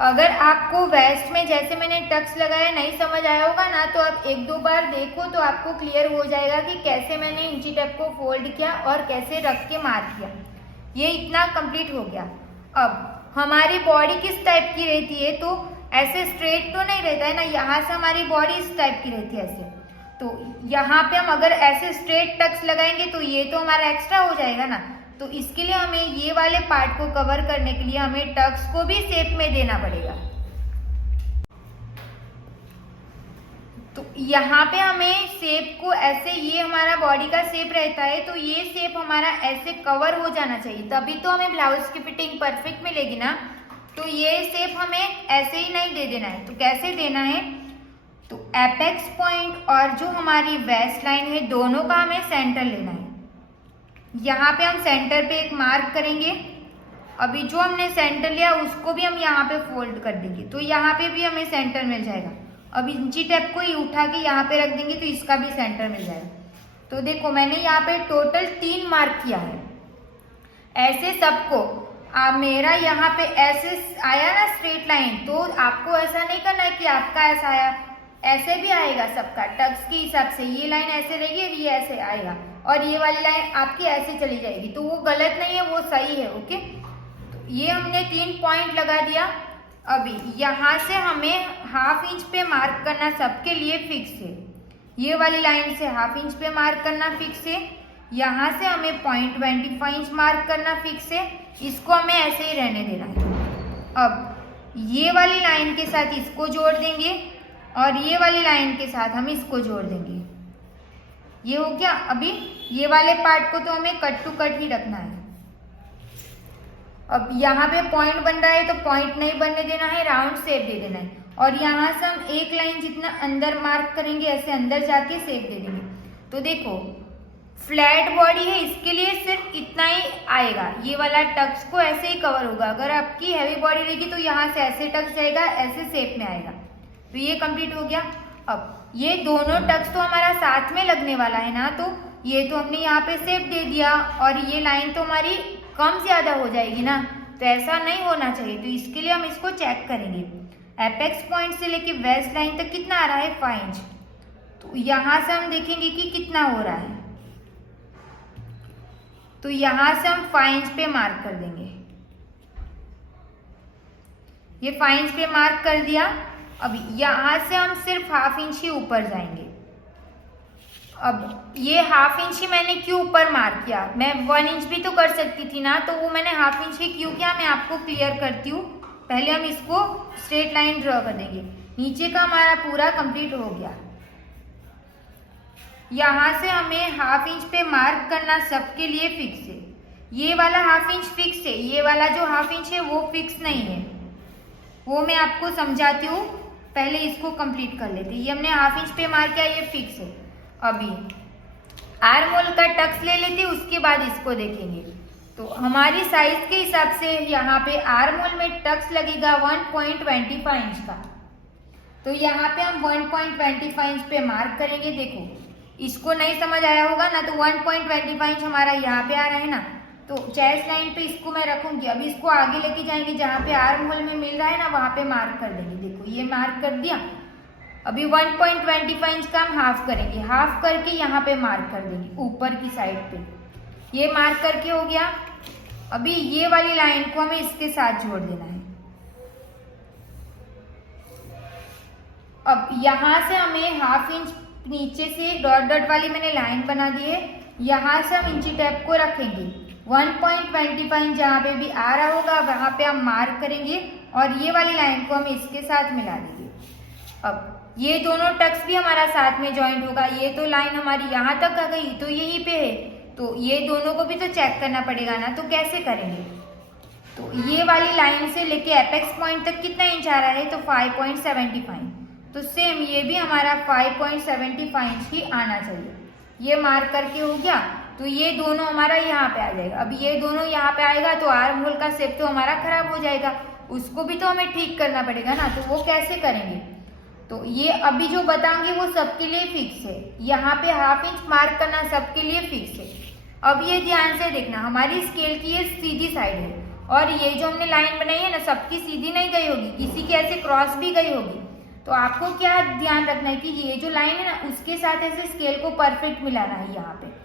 अगर आपको वेस्ट में जैसे मैंने टक्स लगाया नहीं समझ आया होगा ना, तो आप 1-2 बार देखो तो आपको क्लियर हो जाएगा कि कैसे मैंने इंची टेप को फोल्ड किया और कैसे रख के मार्क किया। ये इतना कंप्लीट हो गया। अब हमारी बॉडी किस टाइप की रहती है, तो ऐसे स्ट्रेट तो नहीं रहता है ना, यहाँ से हमारी बॉडी इस टाइप की रहती है ऐसे। तो यहाँ पे हम अगर ऐसे स्ट्रेट टक्स लगाएंगे तो ये तो हमारा एक्स्ट्रा हो जाएगा ना। तो इसके लिए हमें ये वाले पार्ट को कवर करने के लिए हमें टक्स को भी शेप में देना पड़ेगा। तो यहाँ पे हमें शेप को ऐसे, ये हमारा बॉडी का शेप रहता है, तो ये शेप हमारा ऐसे कवर हो जाना चाहिए, तभी तो हमें ब्लाउज की फिटिंग परफेक्ट मिलेगी ना। तो ये शेप हमें ऐसे ही नहीं दे देना है। तो कैसे देना है, तो एपेक्स पॉइंट और जो हमारी वेस्ट लाइन है दोनों का हमें सेंटर लेना है। यहाँ पे हम सेंटर पे एक मार्क करेंगे। अभी जो हमने सेंटर लिया उसको भी हम यहाँ पे फोल्ड कर देंगे, तो यहाँ पे भी हमें सेंटर मिल जाएगा। अब इंची टेप को ही उठा के यहाँ पे रख देंगे तो इसका भी सेंटर मिल जाएगा। तो देखो मैंने यहाँ पे टोटल 3 मार्क किया है। ऐसे सबको मेरा यहाँ पे ऐसे आया ना स्ट्रेट लाइन, तो आपको ऐसा नहीं करना है कि आपका ऐसा आया, ऐसे भी आएगा सबका टक्स के हिसाब से। ये लाइन ऐसे रहेगी और ये ऐसे आएगा और ये वाली लाइन आपकी ऐसे चली जाएगी, तो वो गलत नहीं है, वो सही है। ओके, तो ये हमने 3 पॉइंट लगा दिया। अभी यहाँ से हमें 1/2 इंच पे मार्क करना सबके लिए फिक्स है। ये वाली लाइन से 1/2 इंच पे मार्क करना फिक्स है। यहाँ से हमें 0.25 इंच मार्क करना फिक्स है। इसको हमें ऐसे ही रहने देना है। अब ये वाली लाइन के साथ इसको जोड़ देंगे और ये वाली लाइन के साथ हम इसको जोड़ देंगे। ये हो गया। अभी ये वाले पार्ट को तो हमें कट टू कट ही रखना है। अब यहाँ पे पॉइंट बन रहा है तो पॉइंट नहीं बनने देना है, राउंड शेप दे देना है। और यहाँ से हम एक लाइन जितना अंदर मार्क करेंगे, ऐसे अंदर जाके शेप दे देंगे। तो देखो फ्लैट बॉडी है, इसके लिए सिर्फ इतना ही आएगा। ये वाला टक्स को ऐसे ही कवर होगा। अगर आपकी हैवी बॉडी रहेगी तो यहाँ से ऐसे टक्स जाएगा, ऐसे शेप में आएगा। तो ये कंप्लीट हो गया। अब ये दोनों टक्स तो हमारा साथ में लगने वाला है ना, तो ये तो हमने यहाँ पे शेप दे दिया और ये लाइन तो हमारी कम ज्यादा हो जाएगी ना, तो ऐसा नहीं होना चाहिए। तो इसके लिए हम इसको चेक करेंगे। एपेक्स पॉइंट से लेके वेस्ट लाइन तक कितना आ रहा है, 5 इंच। तो यहाँ से हम देखेंगे कि कितना हो रहा है। तो यहाँ से हम 5 इंच पे मार्क कर देंगे। ये 5 इंच पे मार्क कर दिया। अब यहाँ से हम सिर्फ 1/2 इंच ही ऊपर जाएंगे। अब ये 1/2 इंच ही मैंने क्यों ऊपर मार्क किया, मैं 1 इंच भी तो कर सकती थी ना, तो वो मैंने 1/2 इंच ही क्यों किया, मैं आपको क्लियर करती हूँ। पहले हम इसको स्ट्रेट लाइन ड्रॉ कर देंगे। नीचे का हमारा पूरा कंप्लीट हो गया। यहाँ से हमें 1/2 इंच पे मार्क करना सबके लिए फिक्स है। ये वाला 1/2 इंच फिक्स है, ये वाला जो 1/2 इंच है वो फिक्स नहीं है, वो मैं आपको समझाती हूँ। पहले इसको कंप्लीट कर लेते। ये हमने 1/2 इंच पे मार्क किया, ये फिक्स है। अभी आर्म होल का टक्स ले लेते, उसके बाद इसको देखेंगे। तो हमारी साइज के हिसाब से यहाँ पे आर्म होल में टक्स लगेगा 1.25 इंच का। तो यहाँ पे हम 1.25 इंच पे मार्क करेंगे। देखो इसको नहीं समझ आया होगा ना, तो 1.25 इंच हमारा यहाँ पे आ रहा है ना, तो चेस्ट लाइन पे इसको मैं रखूंगी। अभी इसको आगे लेके जाएंगे, जहाँ पे आर्म होल में मिल रहा है ना वहाँ पे मार्क कर देंगे। देखो ये मार्क कर दिया। अभी 1.25 इंच का हम हाफ करेंगे, हाफ करके यहाँ पे मार्क कर देंगे ऊपर की साइड पे। ये मार्क करके हो गया। अभी ये वाली लाइन को हमें इसके साथ जोड़ देना है। अब यहाँ से हमें 1/2 इंच नीचे से डॉट डॉट वाली मैंने लाइन बना दी है, यहाँ से हम इंची टेप को रखेंगे। 1.25 जहाँ पे भी आ रहा होगा वहाँ पे हम मार्क करेंगे और ये वाली लाइन को हम इसके साथ मिला देंगे। अब ये दोनों टक्स भी हमारा साथ में ज्वाइंट होगा। ये तो लाइन हमारी यहाँ तक आ गई, तो यहीं पे है, तो ये दोनों को भी तो चेक करना पड़ेगा ना। तो कैसे करेंगे, तो ये वाली लाइन से लेके एपेक्स पॉइंट तक कितना इंच आ रहा है, तो 5.75। तो सेम ये भी हमारा 5.75 इंच ही आना चाहिए। ये मार्क करके हो गया। तो ये दोनों हमारा यहाँ पे आ जाएगा। अब ये दोनों यहाँ पे आएगा तो आर्म होल का शेप तो हमारा खराब हो जाएगा, उसको भी तो हमें ठीक करना पड़ेगा ना। तो वो कैसे करेंगे, तो ये अभी जो बताऊंगी वो सबके लिए फिक्स है। यहाँ पे ½ इंच मार्क करना सबके लिए फिक्स है। अब ये ध्यान से देखना, हमारी स्केल की ये सीधी साइड है और ये जो हमने लाइन बनाई है ना सबकी सीधी नहीं गई होगी, किसी की ऐसे क्रॉस भी गई होगी। तो आपको क्या ध्यान रखना है कि ये जो लाइन है ना उसके साथ ऐसे स्केल को परफेक्ट मिलाना है। यहाँ पे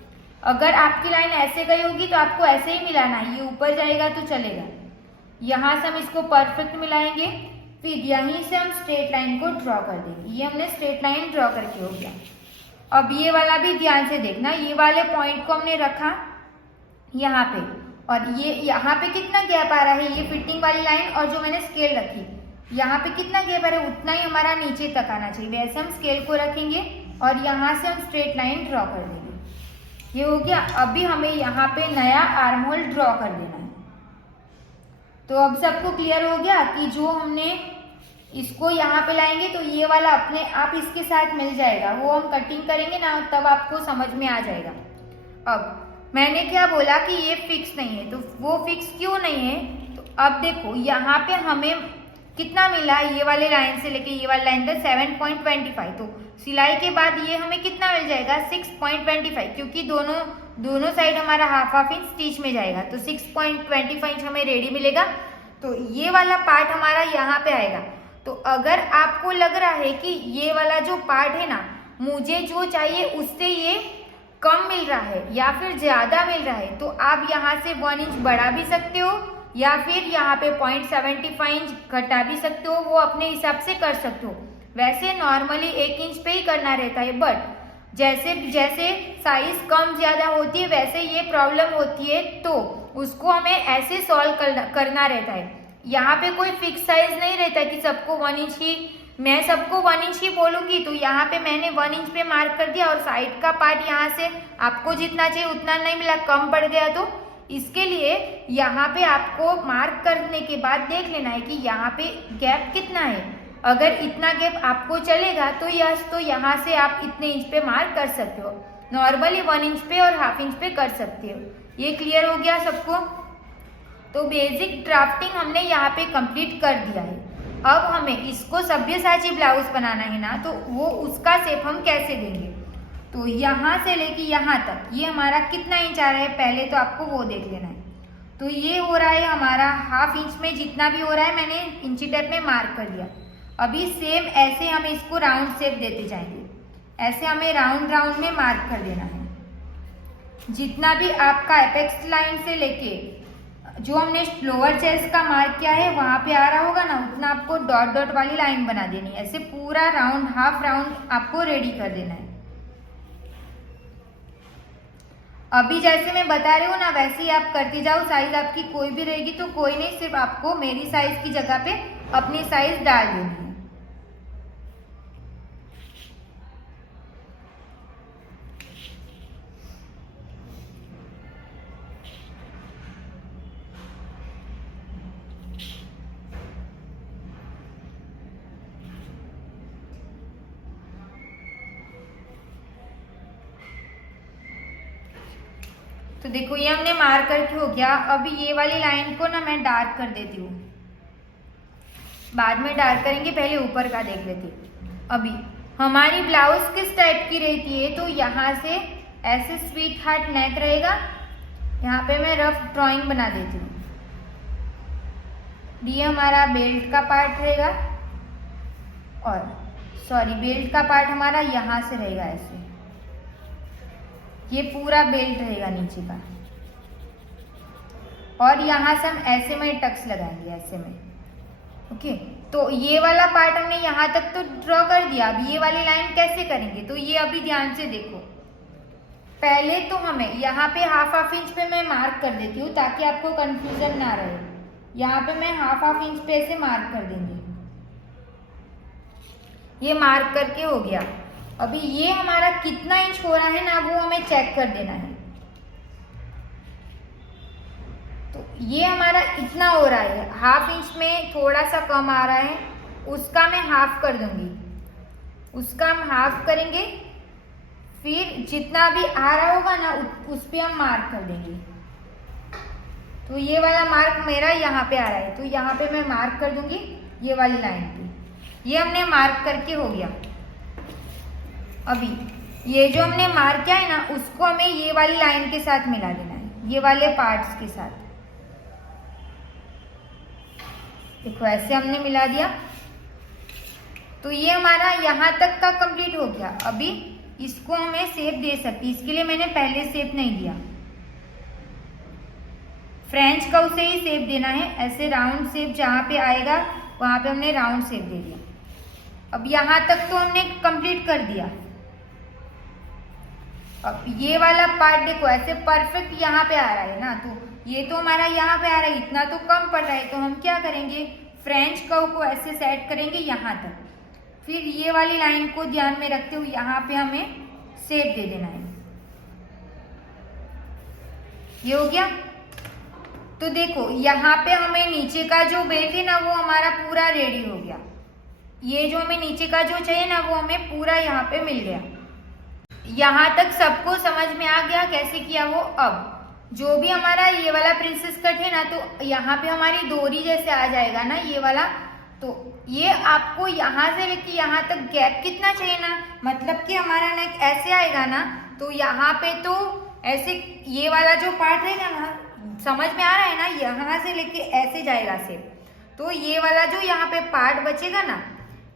अगर आपकी लाइन ऐसे गई होगी तो आपको ऐसे ही मिलाना है, ये ऊपर जाएगा तो चलेगा। यहाँ से हम इसको परफेक्ट मिलाएंगे, फिर यहीं से हम स्ट्रेट लाइन को ड्रॉ कर देंगे। ये हमने स्ट्रेट लाइन ड्रॉ करके हो गया। अब ये वाला भी ध्यान से देखना, ये वाले पॉइंट को हमने रखा यहाँ पे और ये यहाँ पे कितना गैप आ रहा है, ये फिटिंग वाली लाइन और जो मैंने स्केल रखी यहाँ पे कितना गैप आ रहा है उतना ही हमारा नीचे तक आना चाहिए। वैसे हम स्केल को रखेंगे और यहाँ से हम स्ट्रेट लाइन ड्रॉ कर देंगे। ये हो गया। अभी हमें यहाँ पे नया आर्म होल ड्रॉ कर देना है। तो अब सबको क्लियर हो गया कि जो हमने इसको यहाँ पे लाएंगे तो ये वाला अपने आप इसके साथ मिल जाएगा, वो हम कटिंग करेंगे ना तब आपको समझ में आ जाएगा। अब मैंने क्या बोला कि ये फिक्स नहीं है, तो वो फिक्स क्यों नहीं है, तो अब देखो यहाँ पे हमें कितना मिला, ये वाले लाइन से लेके ये वाली लाइन तक 7.25। तो सिलाई के बाद ये हमें कितना मिल जाएगा 6.25, क्योंकि दोनों साइड हमारा ½ इंच स्टिच में जाएगा तो 6.25 इंच हमें रेडी मिलेगा। तो ये वाला पार्ट हमारा यहाँ पे आएगा। तो अगर आपको लग रहा है कि ये वाला जो पार्ट है ना मुझे जो चाहिए उससे ये कम मिल रहा है या फिर ज्यादा मिल रहा है, तो आप यहाँ से 1 इंच बढ़ा भी सकते हो या फिर यहाँ पे 0.75 इंच घटा भी सकते हो, वो अपने हिसाब से कर सकते हो। वैसे नॉर्मली 1 इंच पे ही करना रहता है, बट जैसे जैसे साइज कम ज्यादा होती है वैसे ये प्रॉब्लम होती है, तो उसको हमें ऐसे सॉल्व करना रहता है। यहाँ पे कोई फिक्स साइज नहीं रहता कि सबको 1 इंच ही, मैं सबको 1 इंच ही बोलूंगी तो यहाँ पे मैंने 1 इंच पे मार्क कर दिया और साइड का पार्ट यहाँ से आपको जितना चाहिए उतना नहीं मिला, कम पड़ गया। तो इसके लिए यहाँ पे आपको मार्क करने के बाद देख लेना है कि यहाँ पे गैप कितना है। अगर इतना गैप आपको चलेगा तो यस, तो यहाँ से आप इतने इंच पे मार्क कर सकते हो। नॉर्मली 1 इंच पे और ½ इंच पे कर सकते हो। ये क्लियर हो गया सबको। तो बेसिक ड्राफ्टिंग हमने यहाँ पे कंप्लीट कर दिया है। अब हमें इसको सभ्यसाची ब्लाउज बनाना है ना, तो वो उसका शेप हम कैसे देंगे, तो यहाँ से लेके यहाँ तक ये हमारा कितना इंच आ रहा है पहले तो आपको वो देख लेना है। तो ये हो रहा है हमारा ½ इंच में, जितना भी हो रहा है मैंने इंची टेप में मार्क कर दिया। अभी सेम ऐसे हम इसको राउंड शेप देते जाएंगे, ऐसे हमें राउंड में मार्क कर देना है। जितना भी आपका एपेक्स लाइन से लेके जो हमने लोअर चेस्ट का मार्क किया है वहां पे आ रहा होगा ना, उतना आपको डॉट डॉट वाली लाइन बना देनी है। ऐसे पूरा राउंड ½ राउंड आपको रेडी कर देना है। अभी जैसे मैं बता रही हूँ ना वैसे ही आप करते जाओ। साइज आपकी कोई भी रहेगी तो कोई नहीं, सिर्फ आपको मेरी साइज की जगह पे अपनी साइज डाल देनी है। तो देखो ये हमने मार्क करके हो गया। अभी ये वाली लाइन को ना मैं डार्क कर देती हूँ, बाद में डार्क करेंगे, पहले ऊपर का देख लेते हैं। अभी हमारी ब्लाउज किस टाइप की रहती है, तो यहाँ से ऐसे स्वीट हार्ट नेक रहेगा। यहाँ पे मैं रफ ड्राइंग बना देती हूँ। ये हमारा बेल्ट का पार्ट रहेगा और बेल्ट का पार्ट हमारा यहाँ से रहेगा, ऐसे ये पूरा बेल्ट रहेगा नीचे का। और यहाँ से हम ऐसे में टक्स लगाएंगे, ऐसे में। ओके, तो ये वाला पार्ट हमने यहाँ तक तो ड्रॉ कर दिया। अब ये वाली लाइन कैसे करेंगे, तो ये अभी ध्यान से देखो। पहले तो हमें यहाँ पे ½ इंच पे मैं मार्क कर देती हूँ ताकि आपको कंफ्यूजन ना रहे। यहाँ पे मैं ½ इंच पे ऐसे मार्क कर देंगे। ये मार्क करके हो गया। अभी ये हमारा कितना इंच हो रहा है ना, वो हमें चेक कर देना है। तो ये हमारा इतना हो रहा है, ½ इंच में थोड़ा सा कम आ रहा है, उसका मैं हाफ कर दूंगी। उसका हम हाफ करेंगे, फिर जितना भी आ रहा होगा ना उस पे हम मार्क कर देंगे। तो ये वाला मार्क मेरा यहाँ पे आ रहा है, तो यहाँ पे मैं मार्क कर दूंगी ये वाली लाइन पे। ये हमने मार्क करके हो गया। अभी ये जो हमने मार्क किया है ना उसको हमें ये वाली लाइन के साथ मिला देना है, ये वाले पार्ट्स के साथ। देखो ऐसे हमने मिला दिया। तो ये हमारा यहाँ तक का कंप्लीट हो गया। अभी इसको हमें शेप दे सकती, इसके लिए मैंने पहले शेप नहीं दिया, फ्रेंच कर्व से ही शेप देना है। ऐसे राउंड शेप जहाँ पे आएगा वहाँ पे हमने राउंड शेप दे दिया। अब यहाँ तक तो हमने कंप्लीट कर दिया। अब ये वाला पार्ट देखो ऐसे परफेक्ट यहाँ पे आ रहा है ना, तो ये तो हमारा यहाँ पे आ रहा है, इतना तो कम पड़ रहा है। तो हम क्या करेंगे, फ्रेंच कर्व को ऐसे सेट करेंगे यहाँ तक। फिर ये वाली लाइन को ध्यान में रखते हुए यहाँ पे हमें शेप दे देना है। ये हो गया। तो देखो यहाँ पे हमें नीचे का जो बेल्ट है ना वो हमारा पूरा रेडी हो गया। ये जो हमें नीचे का जो चाहिए ना वो हमें पूरा यहाँ पे मिल गया। यहाँ तक सबको समझ में आ गया कैसे किया वो। अब जो भी हमारा ये वाला प्रिंसेस कट है ना, तो यहाँ पे हमारी डोरी जैसे आ जाएगा ना ये वाला, तो ये आपको यहाँ से लेके यहाँ तक गैप कितना चाहिए ना, मतलब कि हमारा नेक ऐसे आएगा ना, तो यहाँ पे तो ऐसे ये वाला जो पार्ट रहेगा ना, समझ में आ रहा है ना, यहाँ से लेके ऐसे जाएगा शेप। तो ये वाला जो यहाँ पे पार्ट बचेगा ना,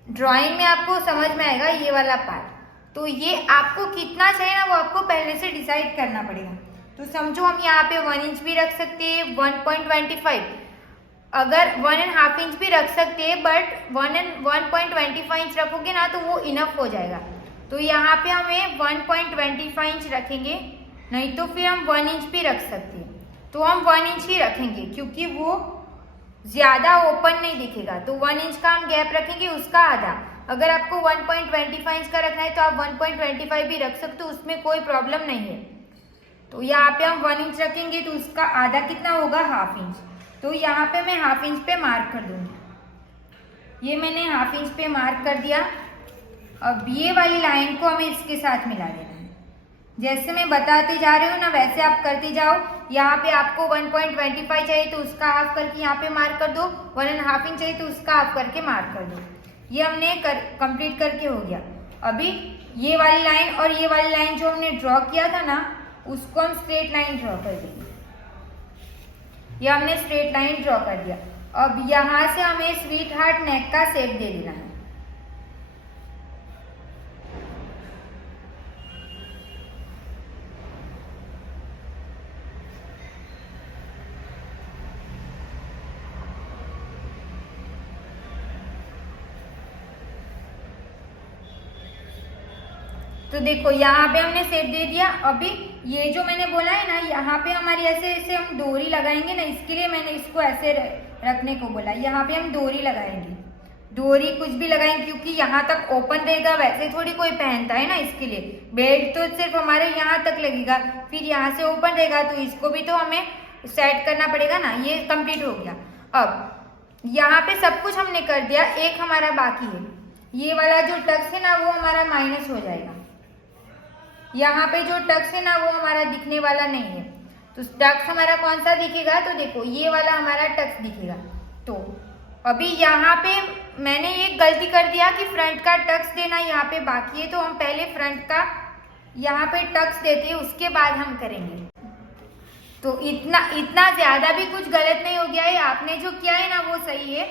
ड्राइंग में आपको समझ में आएगा ये वाला पार्ट। तो ये आपको कितना चाहिए ना वो आपको पहले से डिसाइड करना पड़ेगा। तो समझो हम यहाँ पे 1 इंच भी रख सकते हैं, 1.25, अगर 1.5 इंच भी रख सकते हैं, बट 1.25 इंच रखोगे ना तो वो इनफ हो जाएगा। तो यहाँ पे हमें 1.25 इंच रखेंगे, नहीं तो फिर हम 1 इंच भी रख सकते हैं। तो हम 1 इंच ही रखेंगे क्योंकि वो ज्यादा ओपन नहीं दिखेगा। तो 1 इंच का हम गैप रखेंगे, उसका आधा। अगर आपको 1.25 इंच का रखना है तो आप 1.25 भी रख सकते हो, उसमें कोई प्रॉब्लम नहीं है। तो यहाँ पे हम 1 इंच रखेंगे तो उसका आधा कितना होगा, 1/2 इंच। तो यहाँ पे मैं 1/2 इंच पे मार्क कर दूंगी। ये मैंने 1/2 इंच पे मार्क कर दिया। अब ये वाली लाइन को हमें इसके साथ मिला देना है। जैसे मैं बताते जा रही हूँ ना वैसे आप करते जाओ। यहाँ पे आपको 1.25 चाहिए तो उसका हाफ करके यहाँ पे मार्क कर दो, 1.5 इंच चाहिए तो उसका हाफ करके मार्क कर दो। ये हमने कंप्लीट करके हो गया। अभी ये वाली लाइन और ये वाली लाइन जो हमने ड्रॉ किया था ना उसको हम स्ट्रेट लाइन ड्रॉ कर देंगे। ये हमने स्ट्रेट लाइन ड्रॉ कर दिया। अब यहाँ से हमें स्वीट हार्ट नेक का शेप दे देना है। तो देखो यहाँ पे हमने शेप दे दिया। अभी ये जो मैंने बोला है ना, यहाँ पे हमारी ऐसे ऐसे हम डोरी लगाएंगे ना, इसके लिए मैंने इसको ऐसे रखने को बोला। यहाँ पे हम डोरी लगाएंगे, डोरी कुछ भी लगाएंगे क्योंकि यहाँ तक ओपन रहेगा, वैसे थोड़ी कोई पहनता है ना, इसके लिए बेल्ट तो सिर्फ हमारे यहाँ तक लगेगा, फिर यहाँ से ओपन रहेगा, तो इसको भी तो हमें सेट करना पड़ेगा ना। ये कंप्लीट हो गया। अब यहाँ पे सब कुछ हमने कर दिया, एक हमारा बाकी है। ये वाला जो टक्स है ना वो हमारा माइनस हो जाएगा। यहाँ पे जो टक्स है ना वो हमारा दिखने वाला नहीं है। तो टक्स हमारा कौन सा दिखेगा, तो देखो ये वाला हमारा टक्स दिखेगा। तो अभी यहाँ पे मैंने ये गलती कर दिया कि फ्रंट का टक्स देना यहाँ पे बाकी है, तो हम पहले फ्रंट का यहाँ पे टक्स देते हैं, उसके बाद हम करेंगे। तो इतना ज्यादा भी कुछ गलत नहीं हो गया है, आपने जो किया है ना वो सही है।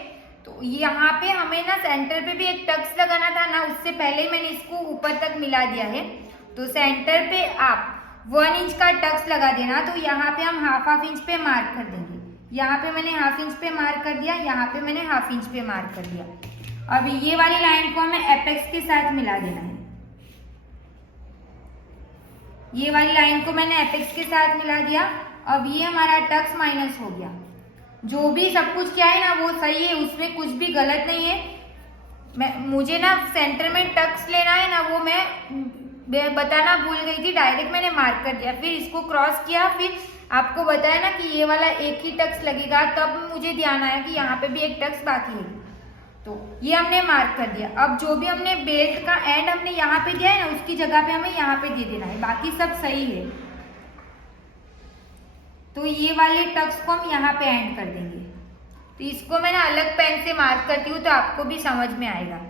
तो यहाँ पे हमें ना सेंटर पे भी एक टक्स लगाना था ना, उससे पहले मैंने इसको ऊपर तक मिला दिया है। तो सेंटर पे आप 1 इंच का टक्स लगा देना। तो यहाँ पे हम 1/2 इंच पे मार्क कर देंगे। यहाँ पे मैंने 1/2 इंच पे मार्क कर दिया, यहाँ पे मैंने 1/2 इंच पे मार्क कर दिया। अभी ये वाली लाइन को हमें एपेक्स के साथ मिला देना है। ये वाली लाइन को मैंने एपेक्स के साथ मिला दिया। अब ये हमारा टक्स माइनस हो गया। जो भी सब कुछ किया है ना वो सही है, उसमें कुछ भी गलत नहीं है। मुझे ना सेंटर में टक्स लेना है ना, वो मैं बताना भूल गई थी, डायरेक्ट मैंने मार्क कर दिया। फिर इसको क्रॉस किया, फिर आपको बताया ना कि ये वाला एक ही टक्स लगेगा, तब मुझे ध्यान आया कि यहाँ पे भी एक टक्स बाकी है। तो ये हमने मार्क कर दिया। अब जो भी हमने बेल्ट का एंड हमने यहाँ पे दिया है ना, उसकी जगह पे हमें यहाँ पे दे देना है, बाकी सब सही है। तो ये वाले टक्स को हम यहाँ पे एंड कर देंगे। तो इसको मैं ना अलग पेन से मार्क करती हूँ तो आपको भी समझ में आएगा।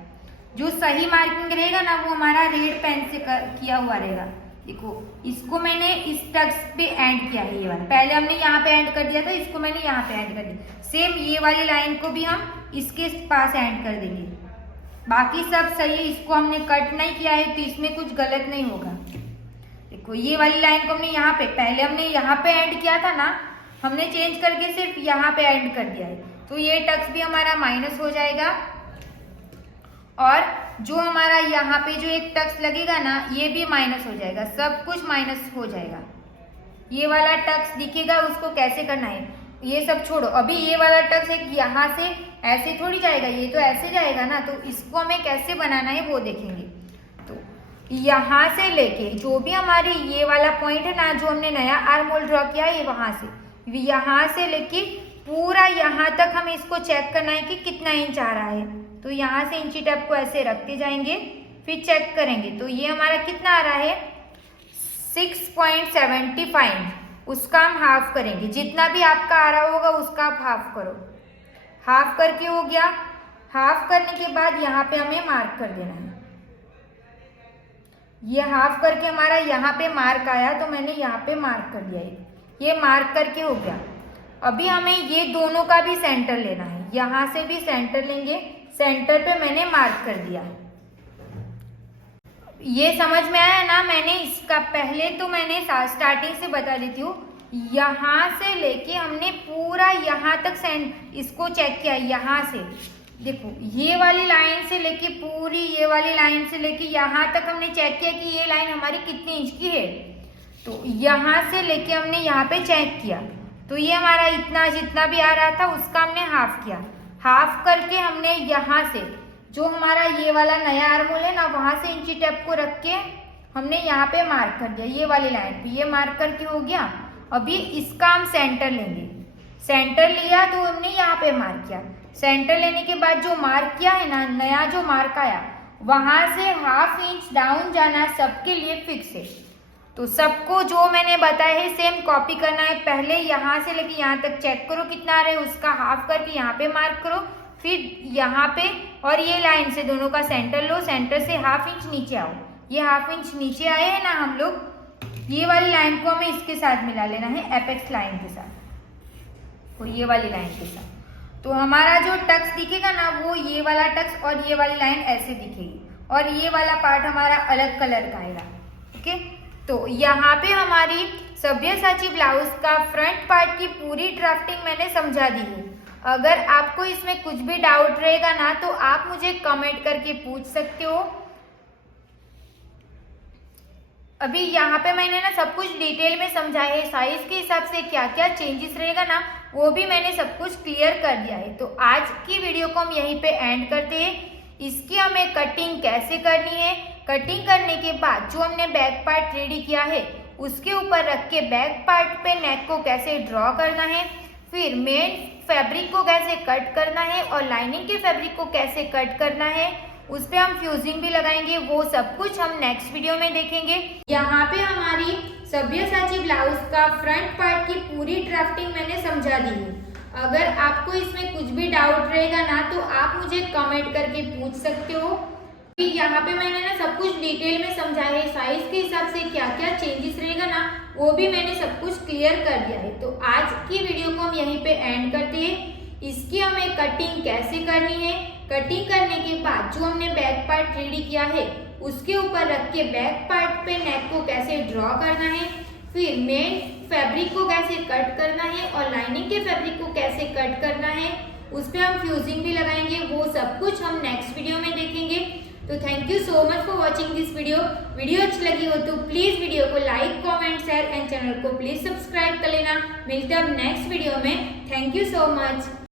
जो सही मार्किंग रहेगा ना वो हमारा रेड पेन से किया हुआ रहेगा। देखो इसको मैंने इस टक्स पे एंड किया है, ये वाला पहले हमने यहाँ पे एंड कर दिया था, इसको मैंने यहाँ पे एंड कर दिया। सेम ये वाली लाइन को भी हम इसके पास एंड कर देंगे। बाकी सब सही है, इसको हमने कट नहीं किया है तो इसमें कुछ गलत नहीं होगा। देखो ये वाली लाइन को हमने यहाँ पे, पहले हमने यहाँ पे एंड किया था ना, हमने चेंज करके सिर्फ यहाँ पे एंड कर दिया है। तो ये टक्स भी हमारा माइनस हो जाएगा। और जो हमारा यहाँ पे जो एक टक्स लगेगा ना, ये भी माइनस हो जाएगा, सब कुछ माइनस हो जाएगा। ये वाला टक्स दिखेगा, उसको कैसे करना है ये सब छोड़ो। अभी ये वाला टक्स एक यहाँ से ऐसे थोड़ी जाएगा, ये तो ऐसे जाएगा ना, तो इसको हमें कैसे बनाना है वो देखेंगे। तो यहाँ से लेके जो भी हमारी ये वाला पॉइंट है ना, जो हमने नया आर्म होल ड्रॉ किया है, यहाँ से लेके पूरा यहाँ तक हमें इसको चेक करना है कि कितना इंच आ रहा है। तो यहाँ से इंची टेप को ऐसे रखते जाएंगे, फिर चेक करेंगे। तो ये हमारा कितना आ रहा है 6.75, उसका हम हाफ करेंगे। जितना भी आपका आ रहा होगा उसका आप हाफ करो। हाफ करके हो गया। हाफ करने के बाद यहाँ पे हमें मार्क कर देना है। ये हाफ करके हमारा यहाँ पे मार्क आया तो मैंने यहाँ पे मार्क कर दिया है। ये मार्क करके हो गया। अभी हमें ये दोनों का भी सेंटर लेना है, यहाँ से भी सेंटर लेंगे। सेंटर पे मैंने मार्क कर दिया। ये समझ में आया ना? मैंने इसका पहले तो मैंने स्टार्टिंग से बता देती हूँ। यहाँ से लेके हमने पूरा यहाँ तक इसको चेक किया। यहाँ से देखो ये वाली लाइन से लेके पूरी ये वाली लाइन से लेके यहाँ तक हमने चेक किया कि ये लाइन हमारी कितने इंच की है। तो यहाँ से लेके हमने यहाँ पे चेक किया, तो ये हमारा इतना जितना भी आ रहा था उसका हमने हाफ किया। हाफ करके हमने यहाँ से जो हमारा ये वाला नया आर्म होल है ना, वहाँ से इंची टेप को रख के हमने यहाँ पे मार्क कर दिया। ये वाली लाइन पे ये मार्क करके हो गया। अभी इसका हम सेंटर लेंगे। सेंटर लिया तो हमने यहाँ पे मार्क किया। सेंटर लेने के बाद जो मार्क किया है ना, नया जो मार्क आया, वहाँ से हाफ इंच डाउन जाना सबके लिए फिक्स है। तो सबको जो मैंने बताया है सेम कॉपी करना है। पहले यहाँ से लेके यहाँ तक चेक करो कितना आ रहा है, उसका हाफ करके यहाँ पे मार्क करो, फिर यहाँ पे और ये लाइन से दोनों का सेंटर लो। सेंटर से हाफ इंच नीचे आओ। ये हाफ इंच नीचे आए हैं ना हम लोग, ये वाली लाइन को हमें इसके साथ मिला लेना है, एपेक्स लाइन के साथ और ये वाली लाइन के साथ। तो हमारा जो टक्स दिखेगा ना, वो ये वाला टक्स और ये वाली लाइन ऐसे दिखेगी और ये वाला पार्ट हमारा अलग कलर का आएगा। ओके, तो यहाँ पे हमारी सब्यसाची ब्लाउज का फ्रंट पार्ट की पूरी ड्राफ्टिंग मैंने समझा दी है। अगर आपको इसमें कुछ भी डाउट रहेगा ना, तो आप मुझे कमेंट करके पूछ सकते हो। अभी यहाँ पे मैंने ना सब कुछ डिटेल में समझा है। साइज के हिसाब से क्या क्या चेंजेस रहेगा ना, वो भी मैंने सब कुछ क्लियर कर दिया है। तो आज की वीडियो को हम यहीं पे एंड करते हैं। इसकी हमें कटिंग कैसे करनी है, कटिंग करने के बाद जो हमने बैक पार्ट रेडी किया है उसके ऊपर रख के बैक पार्ट पे नेक को कैसे ड्रॉ करना है, फिर मेन फैब्रिक को कैसे कट करना है और लाइनिंग के फैब्रिक को कैसे कट करना है, उस पर हम फ्यूजिंग भी लगाएंगे। वो सब कुछ हम नेक्स्ट वीडियो में देखेंगे। यहाँ पे हमारी सब्यसाची ब्लाउज का फ्रंट पार्ट की पूरी ड्राफ्टिंग मैंने समझा दी है। अगर आपको इसमें कुछ भी डाउट रहेगा ना, तो आप मुझे कमेंट करके पूछ सकते हो। यहाँ पे मैंने ना सब कुछ डिटेल में समझा है। साइज के हिसाब से क्या क्या चेंजेस रहेगा ना, वो भी मैंने सब कुछ क्लियर कर दिया है। तो आज की वीडियो को हम यहीं पे एंड करते हैं। इसकी हमें कटिंग कैसे करनी है, कटिंग करने के बाद जो हमने बैक पार्ट रेडी किया है उसके ऊपर रख के बैक पार्ट पे नेक को कैसे ड्रॉ करना है, फिर मेन फैब्रिक को कैसे कट करना है और लाइनिंग के फैब्रिक को कैसे कट करना है, उस पर हम फ्यूजिंग भी लगाएंगे। वो सब कुछ हम नेक्स्ट वीडियो में देखेंगे। तो thank you so much for watching this video. Video अच्छी लगी हो तो प्लीज़ वीडियो को like, comment, share and channel को प्लीज़ सब्सक्राइब कर लेना। मिलते हैं अब नेक्स्ट वीडियो में। Thank you so much.